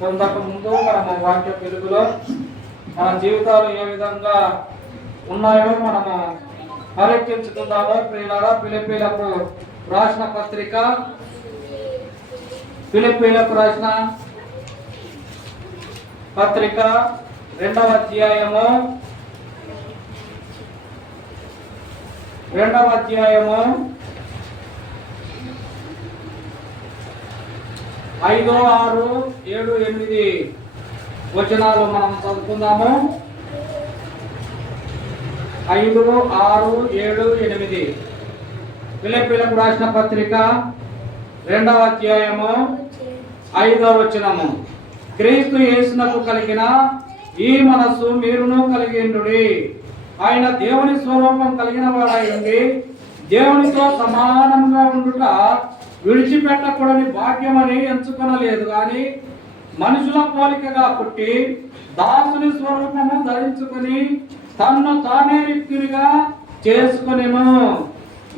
కొంతకు ముందు మనము వాక్య వెలుగులో మన జీవితాలు ఏ విధంగా ఉన్నాయో మనము పరీక్షించుకుందాము ప్రియులారా పిలిపిలకు రాసిన పత్రిక. పిలిపిలకు రాసిన పత్రిక రెండవ అధ్యాయము. రెండవ అధ్యాయము. ఐదు ఆరు ఏడు ఎనిమిది వచనాలు మనం చదువుకుందాము. ఐదు ఆరు ఏడు ఎనిమిది. పిల్లపిల్లకు రాసిన పత్రిక రెండవ అధ్యాయము ఐదవ వచనము. క్రీస్తు యేసునకు కలిగిన ఈ మనస్సు మీరును కలిగిండుడి. ఆయన దేవుని స్వరూపం కలిగిన వాడై ఉండి దేవునితో సమానంగా ఉండుట విడిచిపెట్టకూడని భాగ్యమని ఎంచుకొనలేదు. కానీ మనుషుల పోలికగా పుట్టి దాసుని స్వరూపము ధరించుకొని తన్ను తానే రిక్తునిగా చేసుకొనెను.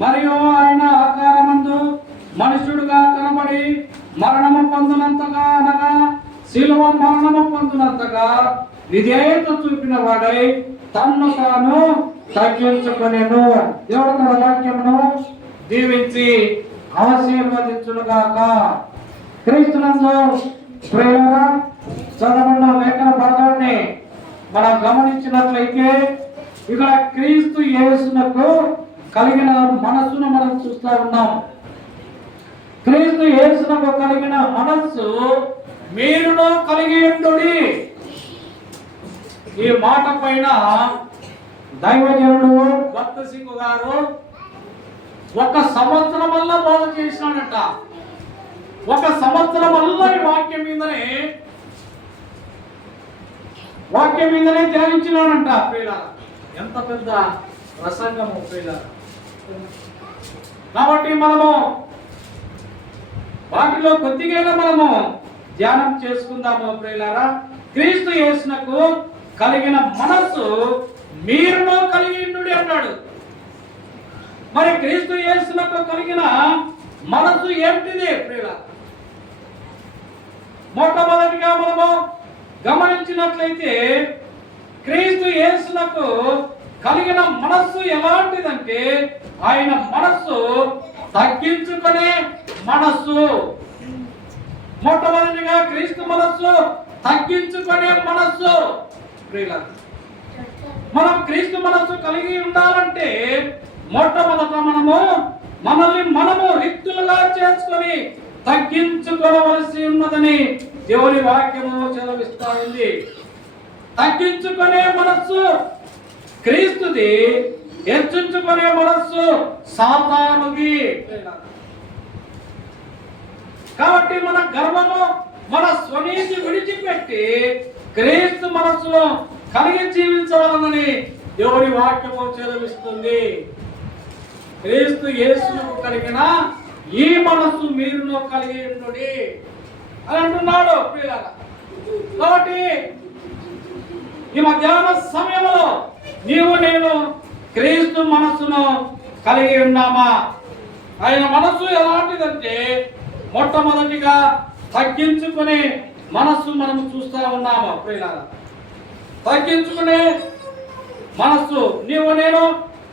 మరియు ఆయన ఆకారమందు మనుషుడుగా కనబడి మరణము పొందినంతగా అనగా శిలువ మరణము పొందినంతగా విధేయత చూపిన వాడై తన్ను తాను తగ్గించుకునేను. దేవుడు తన వాక్యమును దీవించి ఆశీర్వదించునుగాక క్రీస్తునందు ప్రేమ చదవన్న లేఖన భాగాన్ని. మనం గమనించినట్లయితే ఇక్కడ క్రీస్తు యేసునకు కలిగిన మనస్సును మనం చూస్తా ఉన్నాం. క్రీస్తు యేసునకు కలిగిన మనస్సు మీరును కలిగి ఉండుడి. ఈ మాట పైన దైవజనుడు భక్త సింగు గారు ఒక సంవత్సరం వల్ల బోధ చేసినాడట. ఒక సంవత్సరం వల్ల ఈ వాక్యం మీదనే వాక్యం మీదనే ధ్యానించినాడంట ప్రియుల ఎంత పెద్ద ప్రసంగము ప్రియుల కాబట్టి మనము వాటిలో కొద్దిగా మనము ధ్యానం చేసుకుందాము ప్రియులారా క్రీస్తు యేసునకు కలిగిన మనస్సు మీరును కలిగి అన్నాడు. మరి క్రీస్తు యేసునకు కలిగిన మనసు ఏమిటిది ప్రియుల? మొట్టమొదటిగా మనము గమనించినట్లయితే క్రీస్తు యేసునకు కలిగిన మనస్సు ఎలాంటిదంటే ఆయన మనస్సు తగ్గించుకునే మనస్సు. మొట్టమొదటిగా క్రీస్తు మనస్సు తగ్గించుకునే మనస్సు ప్రియుల. మనం క్రీస్తు మనస్సు కలిగి ఉండాలంటే మొట్టమొదట మనము మనల్ని మనము రిక్తులుగా చేసుకొని తగ్గించుకోవలసి ఉన్నదని దేవుని వాక్యము చదివిస్తా ఉంది తగ్గించుకునే మనస్సు క్రీస్తుది హెచ్చించుకునే మనస్సు సాతానుది. కాబట్టి మన గర్వము మన స్వనీతి విడిచిపెట్టి క్రీస్తు మనస్సులో కలిగి జీవించవాలని దేవుని వాక్యము చదివిస్తుంది. క్రీస్తు యేసుకు కలిగిన ఈ మనస్సు మీరును కలిగి ఉండుడి అని అంటున్నాడు కాబట్టి ఈ మధ్యాహ్న సమయంలో నీవు నేను క్రీస్తు మనస్సును కలిగి ఉన్నామా? ఆయన మనస్సు ఎలాంటిదంటే మొట్టమొదటిగా తగ్గించుకునే మనస్సు మనం చూస్తా ఉన్నామా ప్రియులారా? తగ్గించుకునే మనస్సు నీవు నేను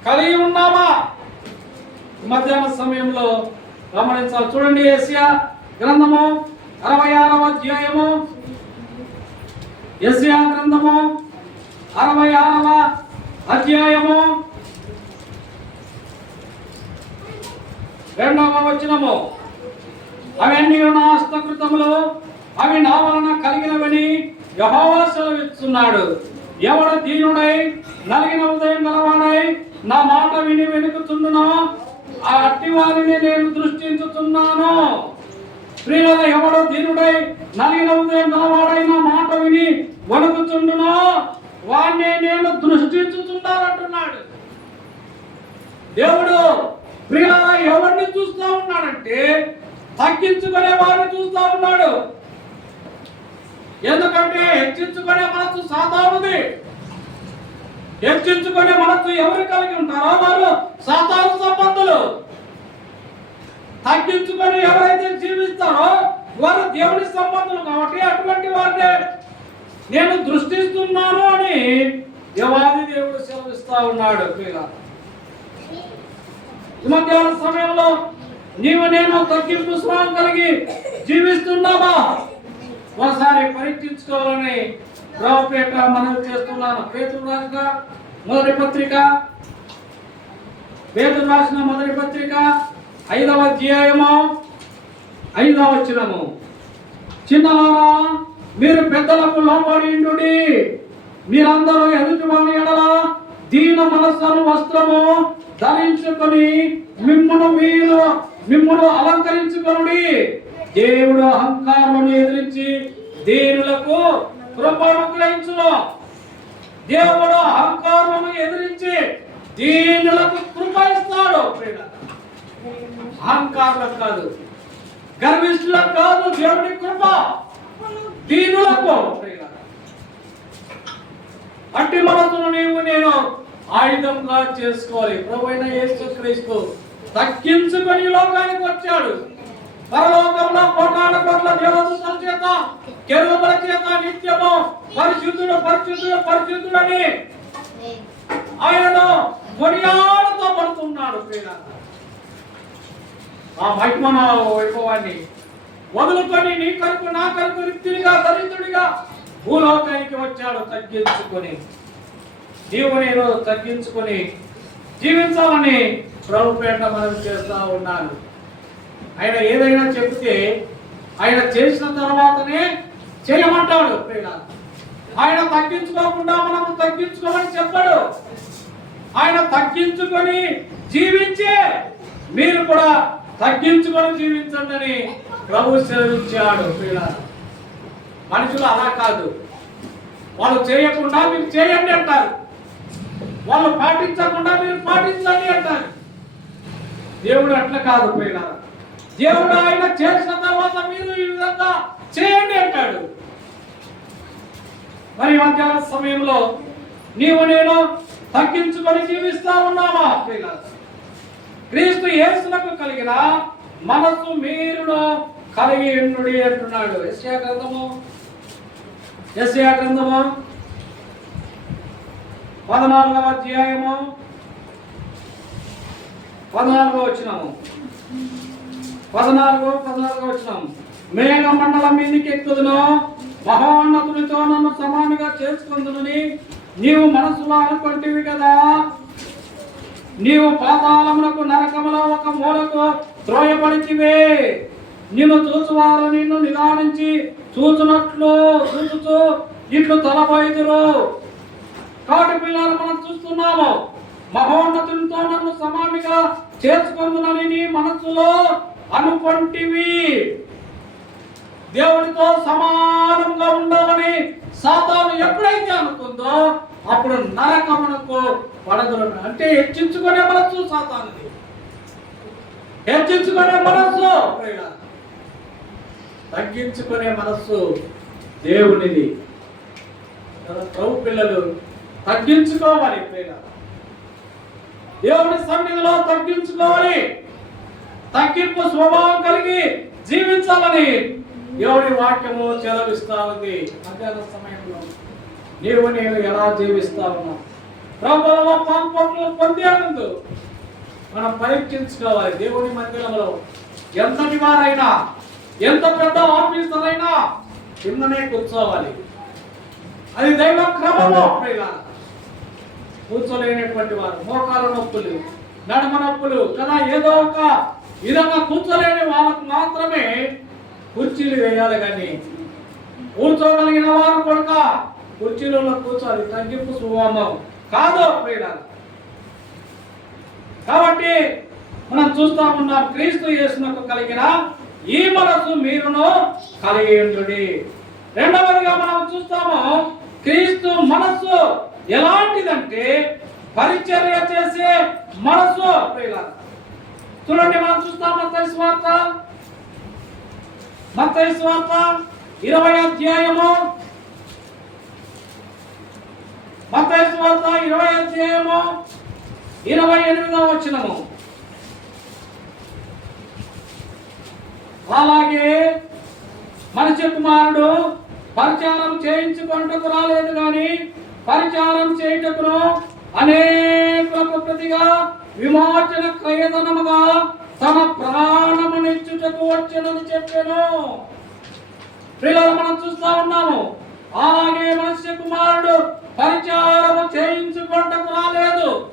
కలిగి ఉన్నామా? మధ్యాహ్న సమయంలో గమనించాలి. చూడండి ఏసియా గ్రంథము అరవై ఆరవ అధ్యాయము. ఏసియా గ్రంథము అరవై ఆరవ అధ్యాయము. రెండవ వచనము. అవన్నీ నా హస్తకృతములు అవి నా వలన కలిగినవని యహోవా సెలవిస్తున్నాడు ఎవడ దీనుడై నలిగిన ఉదయం గలవాడై నా మాట విని వెనుకుతుండునో ఆ అట్టి వారిని నేను దృష్టించుతున్నాను ప్రియుల ఎవడో దీనుడై నలిగిన ఉదయం గలవాడై మాట విని వణుకుతుండునో వాణ్ణి నేను దృష్టించుతున్నానంటున్నాడు దేవుడు ప్రియాల ఎవరిని చూస్తా ఉన్నాడంటే తగ్గించుకునే వారిని చూస్తా ఉన్నాడు. ఎందుకంటే హెచ్చించుకునే మనసు సాధారణది. హెచ్చించుకునే మనస్సు ఎవరు కలిగి ఉంటారో వారు సాధారణ సంబంధులు తగ్గించుకొని ఎవరైతే జీవిస్తారో వారు దేవుని సంబంధులు కాబట్టి అటువంటి వారిని నేను దృష్టిస్తున్నాను అని దేవాది దేవుడు సెలవిస్తా ఉన్నాడు. ఈ మధ్యాహ్న సమయంలో నీవు నేను తగ్గింపు స్వరం కలిగి జీవిస్తున్నావా? ఒకసారి పరీక్షించుకోవాలని రావుపేట మనవి చేస్తున్నాను. పేతులు రాసిన మొదటి పత్రిక. పేతులు రాసిన మొదటి పత్రిక ఐదవ అధ్యాయము ఐదవ వచ్చినము చిన్నవారా మీరు పెద్దలకు లోబడి మీరందరూ ఎదుటి వారి ఎడల దీన మనస్సును వస్త్రము ధరించుకొని మిమ్మును మీరు మిమ్మును అలంకరించుకొని దేవుడు అహంకారమును ఎదిరించి దేవులకు కృపను గ్రహించును దేవుడు అహంకారమును ఎదిరించి దీనులకు కృప ఇస్తాడు. అహంకారులకు కాదు గర్విష్ఠులకు కాదు దేవుడి కృప. దీనులకు. అట్టి మనసును నీవు నేను ఆయుధంగా చేసుకోవాలి. ప్రభు అయిన యేసుక్రీస్తు తగ్గించుకొని లోకానికి వచ్చాడు. పరలోకంలో కోటాన కోట్ల దేవదూతల చేత కెరువుల చేత నిత్యము పరిశుద్ధుడు పరిశుద్ధుడు పరిశుద్ధుడని ఆయనను కొనియాడుతో పడుతున్నాడు ఆ మహిమన వైభవాన్ని వదులుకొని నీ కరుకు నా కలుపు రిక్తుడిగా దరిద్రుడిగా భూలోకానికి వచ్చాడు తగ్గించుకొని. నీవు నేను తగ్గించుకొని జీవించాలని ప్రభుపేట మనం చేస్తా ఉన్నాను. ఆయన ఏదైనా చెప్తే ఆయన చేసిన తర్వాతనే చేయమంటాడు. ఆయన తగ్గించుకోకుండా మనము తగ్గించుకోమని చెప్పాడు. ఆయన తగ్గించుకొని జీవించే మీరు కూడా తగ్గించుకొని జీవించండి అని ప్రభు సెలవిచ్చాడు. మనుషులు అలా కాదు. వాళ్ళు చేయకుండా మీరు చేయండి అంటారు. వాళ్ళు పాటించకుండా మీరు పాటించండి అంటారు. దేవుడు అట్లా కాదు పోయినారు దేవుడు ఆయన చేసిన తర్వాత మీరు ఈ విధంగా చేయండి అంటాడు. మరి మధ్యాహ్న సమయంలో నీవు నేను తగ్గించుకొని జీవిస్తా ఉన్నామా క్రీస్తు యేసులకు కలిగిన మనసు మీరును కలిగి ఉండు అంటున్నాడు. ఎస్యా గ్రంథము? ఎస్యా గ్రంథము? పదనాలుగవ అధ్యాయము? పదనాలుగవ వచ్చినాము పద్నాలుగు పద్నాలుగో వచ్చినాం మేఘ మండలం మీదకి ఎక్కుదును మహోన్నతునితో నన్ను సమానంగా చేసుకుందునని నీవు మనసులో అనుకుంటేవి కదా. నీవు పాతాళమునకు నరకములో ఒక మూలకు త్రోయపడితివే నిన్ను చూసువారు నిన్ను నిదానించి చూచునట్లు చూచుచు ఇట్లు తలబోయిదురు. కాబట్టి పిల్లలు మనం చూస్తున్నాము మహోన్నతునితో నన్ను సమానంగా చేసుకుందునని నీ మనసులో అనుకొంటివి. దేవుడితో సమానంగా ఉండాలని సాతాను ఎప్పుడైతే అనుకుందో అప్పుడు నరకమునకు పడదులు అంటే హెచ్చించుకునే మనస్సు సాతానుది. హెచ్చించుకునే మనస్సు తగ్గించుకునే మనస్సు దేవునిది. ప్రభు పిల్లలు తగ్గించుకోవాలి ప్రియులారా. దేవుని సన్నిధిలో తగ్గించుకోవాలి. తగ్గింపు స్వభావం కలిగి జీవించాలని దేవుని వాక్యము చదవిస్తా ఉంది. మధ్యాహ్న సమయంలో నీవు నేను ఎలా జీవిస్తా ఉన్నా ప్రభుత్వ పాల్పొట్లు పొందే ముందు మనం పరీక్షించుకోవాలి. దేవుని మందిరంలో ఎంతటి వారైనా ఎంత పెద్ద ఆఫీసర్ అయినా కిందనే కూర్చోవాలి. అది దైవ క్రమము. కూర్చోలేనటువంటి వారు మోకాల నొప్పులు నడమ నొప్పులు కదా ఏదో ఒక విధంగా కూర్చోలేని వాళ్ళకు మాత్రమే కుర్చీలు వేయాలి కానీ కూర్చోగలిగిన వారు కూడా కుర్చీలలో కూర్చోాలి తగ్గింపు స్వభావం కాదు ప్రియులారా. కాబట్టి మనం చూస్తా ఉన్నాం క్రీస్తు యేసునకు కలిగిన ఈ మనసు మీరును కలిగి ఉండుడి రెండవదిగా మనం చూస్తాము క్రీస్తు మనస్సు ఎలాంటిదంటే పరిచర్య చేసే మనస్సు ప్రియులారా. చూడండి మనం చూస్తాం మత్తయి స్వార్త. మత్తయి స్వార్త ఇరవై అధ్యాయము. మత్తయి స్వార్త ఇరవై అధ్యాయము ఇరవై ఎనిమిదవ వచ్చినము అలాగే మనిషి కుమారుడు పరిచారం చేయించుకుంటకు రాలేదు కానీ పరిచారం చేయుటకును అనేకులకు ప్రతిగా విమోచన క్రయధనముగా తన ప్రాణమునిచ్చుటకు వచ్చనని చెప్పాను. పిల్లలు మనం చూస్తా ఉన్నాము. అలాగే మనుష్య కుమారుడు పరిచారము చేయించుకుంటకు రాలేదు.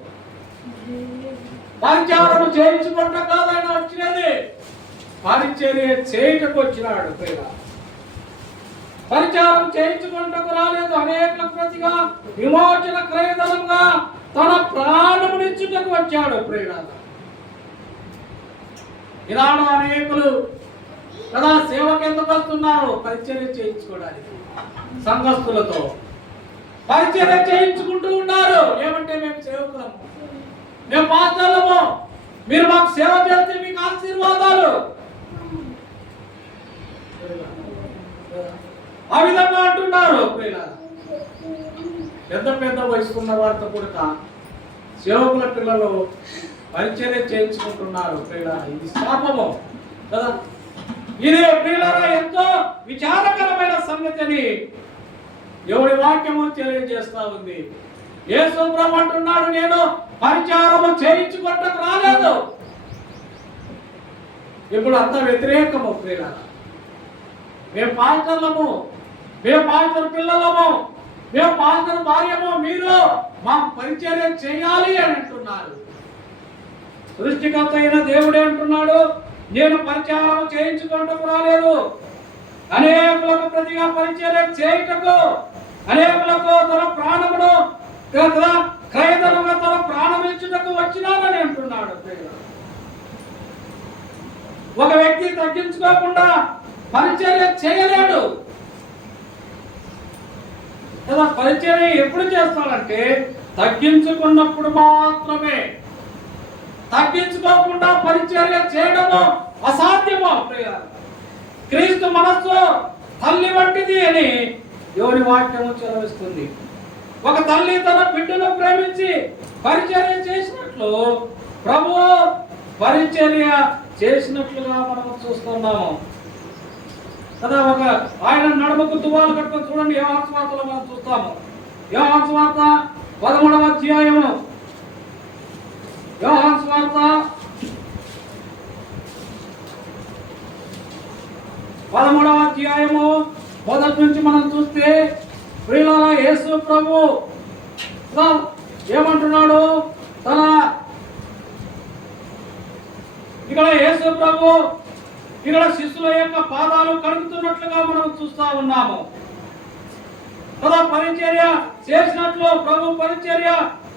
పరిచారము చేయించుకుంట కాదు ఆయన వచ్చినది. పరిచర్య చేయటకు వచ్చినాడు పిల్ల. పరిచారం చేయించుకుంటకు రాలేదు. అనేక ప్రతిగా విమోచన క్రయధనంగా తన ప్రాణమునిచ్చుటకు వచ్చాడు ప్రియులారా. ఈనాడు అనేకులు కదా సేవకు ఎందుకు వస్తున్నారు పరిచర్య చేయించుకోవడానికి సంఘస్థులతో పరిచర్య చేయించుకుంటూ ఉన్నారు. ఏమంటే మేము సేవకులము మేము పాత్రలము. మీరు మాకు సేవ చేస్తే మీకు ఆశీర్వాదాలు. ఆ విధంగా అంటున్నారు ప్రియులారా. పెద్ద పెద్ద వయసుకున్న వారితో కూడా సేవకుల పిల్లలు పరిచర్య చేయించుకుంటున్నారు ప్రియులారా ఇది శాపము. కదా? ఇది ప్రియులారా ఎంతో విచారకరమైన సంగతిని ఎవరి వాక్యము తెలియజేస్తా ఉంది. ఏ శుభ్రం అంటున్నాడు నేను పరిచారము చేయించుకోవటం రాలేదు. ఇప్పుడు అంత వ్యతిరేకము ప్రియులారా మేము పాస్టర్లము మేము పాస్టర్ పిల్లలము. మేము పాల్గొన భార్యము మీరు మాకు పరిచర్య చేయాలి అని అంటున్నారు. సృష్టికర్త అయిన దేవుడే అంటున్నాడు నేను పరిచారం చేయించుకుంటూ రాలేదు. అనేకులకు ప్రతిగా పరిచర్య చేయుటకు అనేకులకు తన ప్రాణమును తన క్రయధనముగా తన ప్రాణం ఇచ్చుటకు వచ్చినానని అంటున్నాడు ఒక వ్యక్తి తగ్గించుకోకుండా పరిచర్య చేయలేడు. ఇలా పరిచర్య ఎప్పుడు చేస్తాడంటే తగ్గించుకున్నప్పుడు మాత్రమే. తగ్గించుకోకుండా పరిచర్య చేయడము అసాధ్యము క్రీస్తు మనస్సు తల్లి వంటిది అని యోని వాక్యము చదివిస్తుంది. ఒక తల్లి తన బిడ్డను ప్రేమించి పరిచర్య చేసినట్లు ప్రభు పరిచర్య చేసినట్లుగా మనం చూస్తున్నాము. కదా ఒక ఆయన నడుముకు తువాలు కట్టుకొని చూడండి ఏ వార్తలో మనం చూస్తాము. యోహాన్ స్వార్త పదమూడవ అధ్యాయము. యోహాన్ స్వార్త పదమూడవ అధ్యాయము. మొదటి నుంచి మనం చూస్తే ప్రియుల యేసు ప్రభు ఏమంటున్నాడు? తన ఇక్కడ యేసు ప్రభు ఇక్కడ శిష్యుల యొక్క పాదాలు కడుగుతున్నట్లుగా మనం చూస్తా ఉన్నాము. కదా పరిచర్య చేసినట్లు ప్రభు పరిచర్య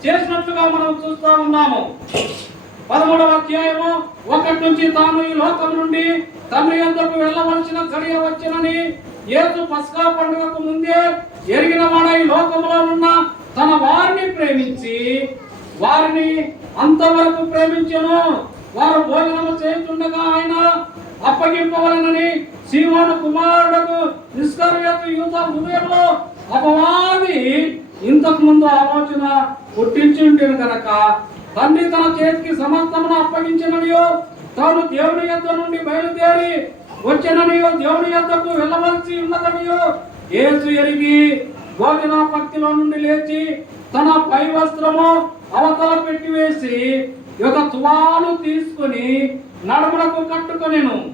చేసినట్లుగా మనం చూస్తా ఉన్నాము. పదమూడవ అధ్యాయము ఒకటి నుంచి తాను ఈ లోకం నుండి తండ్రి ఎందుకు వెళ్ళవలసిన గడియ వచ్చినని యేసు పస్కా పండుగకు ముందే ఎరిగిన వాడ ఈ లోకంలో ఉన్న తన వారిని ప్రేమించి వారిని అంతవరకు ప్రేమించను. వారు భోజనము చేస్తుండగా ఆయన అప్పగింపవలనని సీమోను కుమారుడకు నిష్కర్యకు యూత హృదయంలో అపవాది ఇంతకు ముందు ఆలోచన పుట్టించి ఉండేను కనుక తండ్రి తన చేతికి సమస్తమును అప్పగించిననియో తాను దేవుని యొద్ద నుండి బయలుదేరి వచ్చిననియో దేవుని యొద్దకు వెళ్ళవలసి ఉన్నదనియో ఏసు ఎరిగి భోజన భక్తిలో నుండి లేచి తన పై వస్త్రము అవతల పెట్టి యొక్క ఒక తువాలు తీసుకొని నడుములకు కట్టుకొనిను.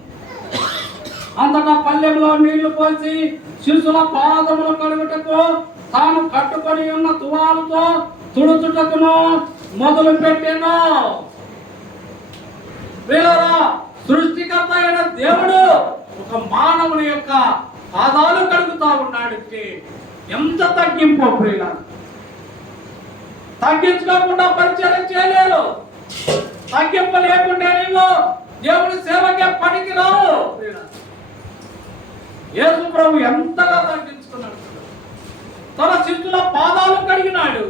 అంతటా పల్లెంలో నీళ్ళు పోసి శిశుల పాదములు కడుగుటకు తాను కట్టుకొని ఉన్న తువాలుతో తుడుచుటకును మొదలు పెట్టాను సృష్టికర్త అయిన దేవుడు ఒక మానవుని యొక్క పాదాలు కడుగుతా ఉన్నాడు ఎంత తగ్గింపు ప్రియుల తగ్గించుకోకుండా పరిచయం చేయలేరు తగ్గింపు లేకుండా నీవు దేవుని సేవకే పనికి రావు యేసు ప్రభు ఎంతగా తగ్గించుకున్నాడు తన శిష్యుల పాదాలు కడిగినాడు.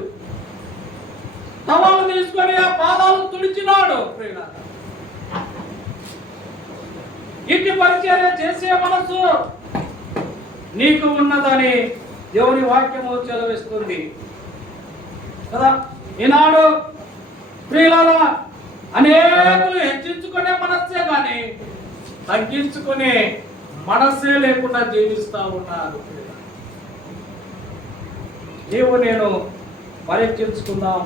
తవాలు తీసుకొని ఆ పాదాలు తుడిచినాడు. ఇంటి పరిచర్య చేసే మనసు నీకు ఉన్నదని దేవుని వాక్యము చదివిస్తుంది. కదా? ఈనాడు ప్రియులారా అనేకులు హెచ్చించుకునే మనస్సే కానీ తగ్గించుకునే మనస్సే లేకుండా జీవిస్తా ఉన్నారు నీవు నేను పరీక్షించుకుందాం.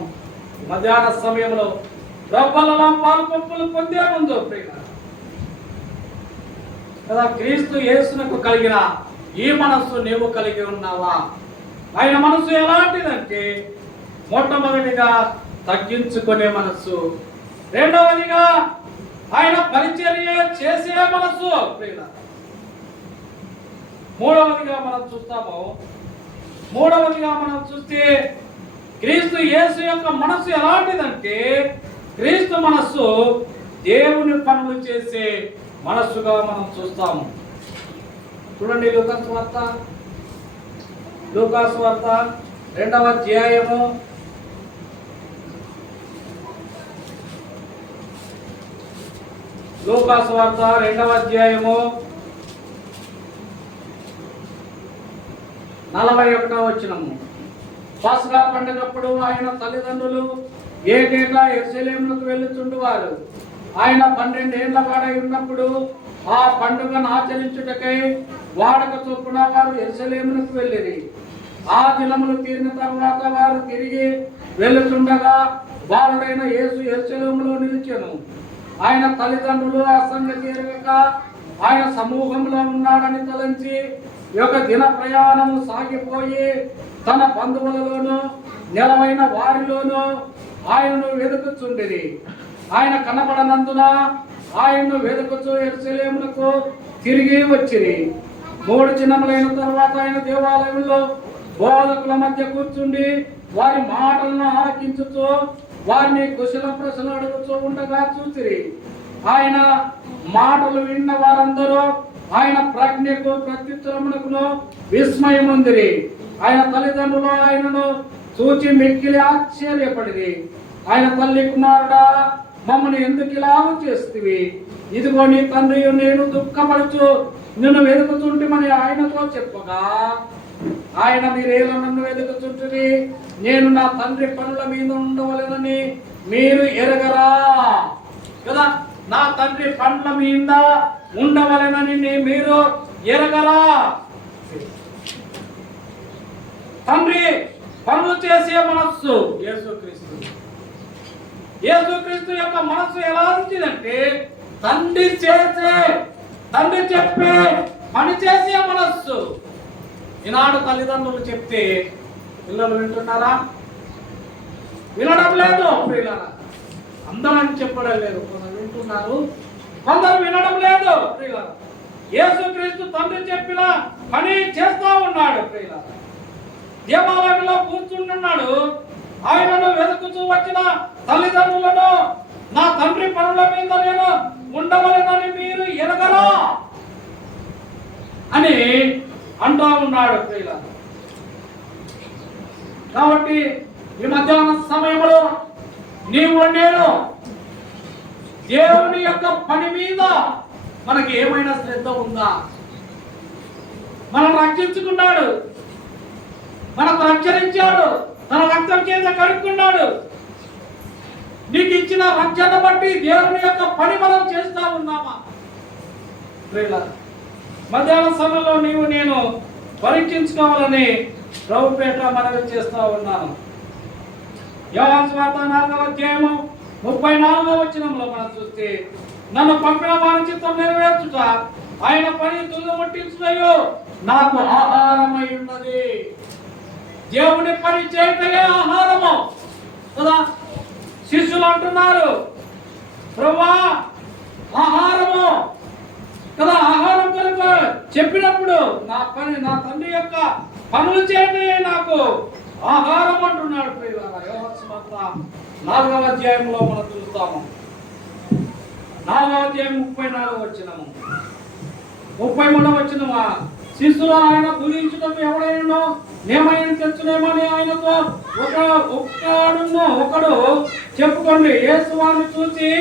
మధ్యాహ్న సమయంలో రవ్వలలో పాలు పంపులు పొందే ముందు కదా క్రీస్తు యేసునకు కలిగిన ఈ మనస్సు నీవు కలిగి ఉన్నావా? ఆయన మనస్సు ఎలాంటిదంటే మొట్టమొదటిగా తగ్గించుకునే మనస్సు. రెండవదిగా ఆయన పరిచర్య చేసే మనస్సు. మూడవదిగా మనం చూస్తాము. మూడవదిగా మనం చూస్తే క్రీస్తు యేసు యొక్క మనస్సు ఎలాంటిదంటే క్రీస్తు మనస్సు దేవుని పనులు చేసే మనస్సుగా మనం చూస్తాము. చూడండి లూకాసు వార్త. లూకాసు వార్త రెండవ అధ్యాయము లూకాసు వార్త రెండవ అధ్యాయము నలభై ఒకటో వచ్చినము పసగా పండుగప్పుడు ఆయన తల్లిదండ్రులు ఏటేటా ఎరుసలేములకు వెళ్ళుచుండువారు. ఆయన పన్నెండేళ్ళ వాడై ఉన్నప్పుడు ఆ పండుగను ఆచరించుటకై వాడక చొప్పున వారు ఎరుసలేములకు వెళ్ళిరి. ఆ దినములు తీరిన తర్వాత వారు తిరిగి వెళ్ళుచుండగా బాలుడైన యేసు ఎరుసలేములో నిలిచాను. ఆయన తల్లిదండ్రులు ఆ సంగతి ఆయన సమూహంలో ఉన్నాడని తలంచి యొక్క దిన ప్రయాణము సాగిపోయి తన బంధువులలోను నెలవైన వారిలోను ఆయనను వెతుకుచుండిరి. ఆయన కనబడనందున ఆయన్ను వెతుకుచు ఎరుసలేమునకు తిరిగి వచ్చిరి. మూడు చిన్నములైన తర్వాత ఆయన దేవాలయంలో బోధకుల మధ్య కూర్చుండి వారి మాటలను ఆలకించుతూ వారిని కుశల ప్రశ్నలు అడుగుతూ ఉండగా చూసిరి. ఆయన మాటలు విన్న వారందరూ ఆయన ప్రజ్ఞకు ప్రత్యుత్తరమునకును విస్మయం ఉందిరి ఆయన తల్లిదండ్రులు ఆయనను చూచి మిక్కిలి ఆశ్చర్యపడిరి. ఆయన తల్లి కుమారుడా మమ్మల్ని ఎందుకు ఇలా చేస్తువి? ఇదిగో నీ తండ్రి నేను దుఃఖపడుచు నిన్ను వెతుకుతుంటిమని ఆయనతో చెప్పగా ఆయన మీరేలా నన్ను వెతుకుతుంటుంది నేను నా తండ్రి పనుల మీద ఉండవలెనని మీరు ఎరగరా. కదా? నా తండ్రి పండ్ల మీద ఉండవలెనని మీరు ఎరగరా. తండ్రి పనులు చేసే మనస్సు యేసుక్రీస్తు. యేసుక్రీస్తు యొక్క మనస్సు ఎలాంటిదంటే తండ్రి చేసే తండ్రి చెప్పే పని చేసే మనస్సు. ఈనాడు తల్లిదండ్రులు చెప్తే పిల్లలు వింటున్నారా? వినడం లేదు ప్రియులారా. అందరం అని చెప్పడం లేదు. కొందరు వింటున్నారు కొందరు వినడం లేదు ప్రియులారా. యేసుక్రీస్తు తండ్రి చెప్పిన పని చేస్తా ఉన్నాడు ప్రియులారా. దేవాలయంలో కూర్చుంటున్నాడు ఆయనను వెతుకుతూ వచ్చిన తల్లిదండ్రులను నా తండ్రి పనుల మీద నేను ఉండవలనని మీరు ఎరగరా? అని అంటూ ఉన్నాడు ప్రియుల. కాబట్టి ఈ మధ్యాహ్న సమయంలో నీవు నేను దేవుని యొక్క పని మీద మనకి ఏమైనా శ్రద్ధ ఉందా? మనం రక్షించుకున్నాడు. మనకు రక్షణించాడు. తన రక్తం చేత కడుక్కున్నాడు. నీకు ఇచ్చిన రక్షణ బట్టి దేవుని యొక్క పని మనం చేస్తా ఉన్నామా? ప్రియులారా, మధ్యాహ్న సమయంలో నీవు నేను పరీక్షించుకోవాలని ప్రభుపేట మనవి చేస్తా ఉన్నాను. యోహాను స్వార్థ నాలుగవ అధ్యాయము ముప్పై నాలుగవ వచనంలో మనం చూస్తే నన్ను పంపిన వారి చిత్తం నెరవేర్చుట ఆయన పని తుల్లుముట్టించుటయో నాకు ఆహారమై ఉన్నది. దేవుని పని చేయటమే ఆహారము. కదా? శిష్యులు అంటున్నారు ప్రభా ఆహారము కదా ఆహారం కనుక చెప్పినప్పుడు నా పని నా తండ్రి యొక్క పనులు చేయటమే నాకు. ఆహారం అంటున్నాడు నాలుగవ అధ్యాయంలో మనం చూస్తాము. నాలుగవ అధ్యాయం ముప్పై నాలుగు వచ్చినము ముప్పై మూడవ వచ్చినమా శిష్యులు ఆయన పూజించడం ఎవడైనా నేమైన తెచ్చునేమని ఆయనతో ఒక ఒక్కడును ఒకడు చెప్పుకోండి. యేసు వారిని చూసి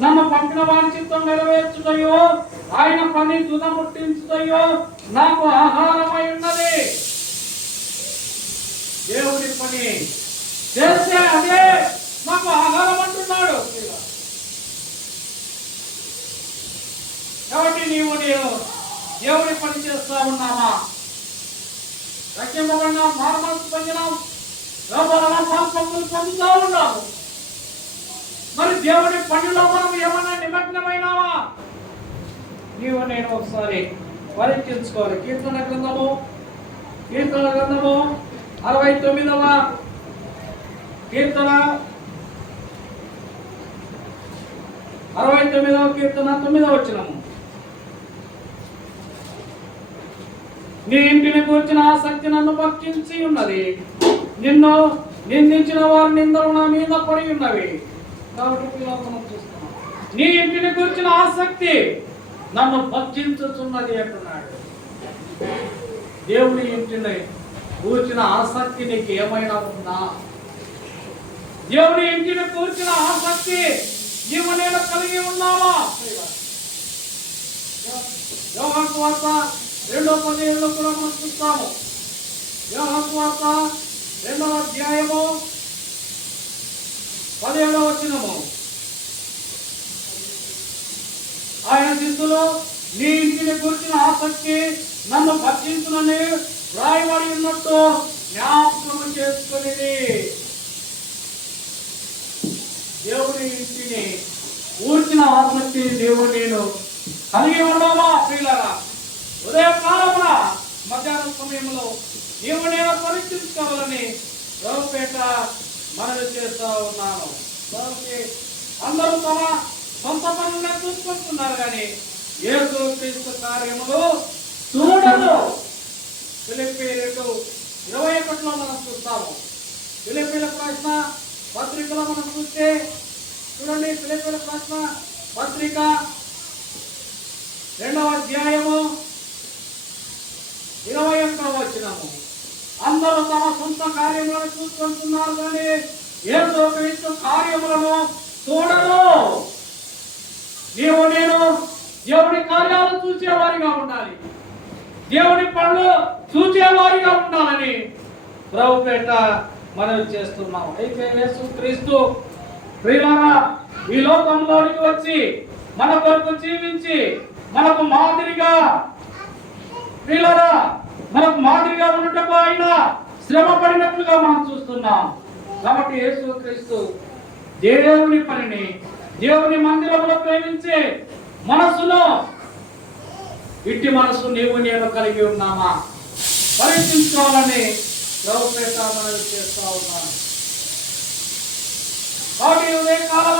నన్ను పంపిన వారి చిత్తం ఆయన పని దునముట్టించుటయో నాకు ఆహారమై ఉన్నది. దేవుడి పని చేస్తే అదే నాకు ఆహారం అంటున్నాడు. కాబట్టి నీవు నేను దేవుడి పని చేస్తా ఉన్నామా రక్షింపబడిన మార్మల్స్ పొందినాం లోపల పొందుతూ ఉన్నాము మరి దేవుని పనిలో మనం ఏమన్నా నిమగ్నమైనావా నీవు నేను ఒకసారి పరీక్షించుకోవాలి. కీర్తన గ్రంథము కీర్తన గ్రంథము అరవై తొమ్మిదవ కీర్తన. అరవై తొమ్మిదవ కీర్తన తొమ్మిదవ వచ్చినము నీ ఇంటిని కూర్చిన ఆసక్తి నన్ను భక్షించి ఉన్నది. నిన్ను నిందించిన వారి నిందలు నా మీద పడి ఉన్నవి. నీ ఇంటిని గురించిన ఆసక్తి నన్ను భక్షించుతున్నది అంటున్నాడు. దేవుని ఇంటిని కూర్చిన ఆసక్తి నీకు ఏమైనా ఉందా? దేవుని ఇంటిని కూర్చిన ఆసక్తి నీవు నేను కలిగి ఉన్నావా? యోహాను వార్త రెండో పదిహేడులో కూడా మనం చూస్తాము. యోహాను వార్త రెండవ అధ్యాయము పదిహేడవ వచ్చినము ఆయన శిష్యులు నీ ఇంటిని గురించిన ఆసక్తి నన్ను భక్షించునని రాయబడి ఉన్నట్టు జ్ఞాపకం చేసుకుని దేవుని ఇంటిని ఊర్చిన ఆసక్తి దేవుడు నేను కలిగి ఉన్నామా ప్రియులరా? ఉదయం కాలమున మధ్యాహ్నం సమయంలో దేవుడు నేను పరీక్షించుకోవాలని ప్రభుపేట మనవి చేస్తూ ఉన్నాను. కాబట్టి అందరూ తమ సొంత పనులనే చూసుకుంటున్నారు కానీ ఏదో క్రీస్తు కార్యములు చూడదు ఫిలిప్పి రెండు ఇరవై ఒకటిలో మనం చూస్తాము. ఫిలిప్పీల ప్రశ్న పత్రికలో మనం చూస్తే చూడండి పిలిపిల ప్రశ్న పత్రిక రెండవ అధ్యాయము ఇరవై ఒకటో వచ్చినాము అందరూ తమ సొంత కార్యములను చూసుకుంటున్నారు కానీ ఏదో క్రీస్తు కార్యములను చూడరు. నీవు నేను దేవుని కార్యాలు చూసేవారిగా ఉండాలి. దేవుని పనులు చూసేవారిగా ఉండాలని ప్రభుపేట మనం చేస్తున్నాం. అయితే యేసు క్రీస్తు ప్రియులారా ఈ లోకంలోనికి వచ్చి మన కొరకు జీవించి మనకు మాదిరిగా ప్రియులారా మనకు మాదిరిగా ఉన్నట్టుగా ఆయన శ్రమ పడినట్లుగా మనం చూస్తున్నాం. కాబట్టి యేసు క్రీస్తు దేవుని పనిని దేవుని మందిరంలో ప్రేమించే మనసులో ఇట్టి మనసు నీవు నేను కలిగి ఉన్నామా? పరీక్షించుకోవాలని ప్రభుత్వ చేస్తా ఉన్నాను. కాబట్టి ఉదయం కాలం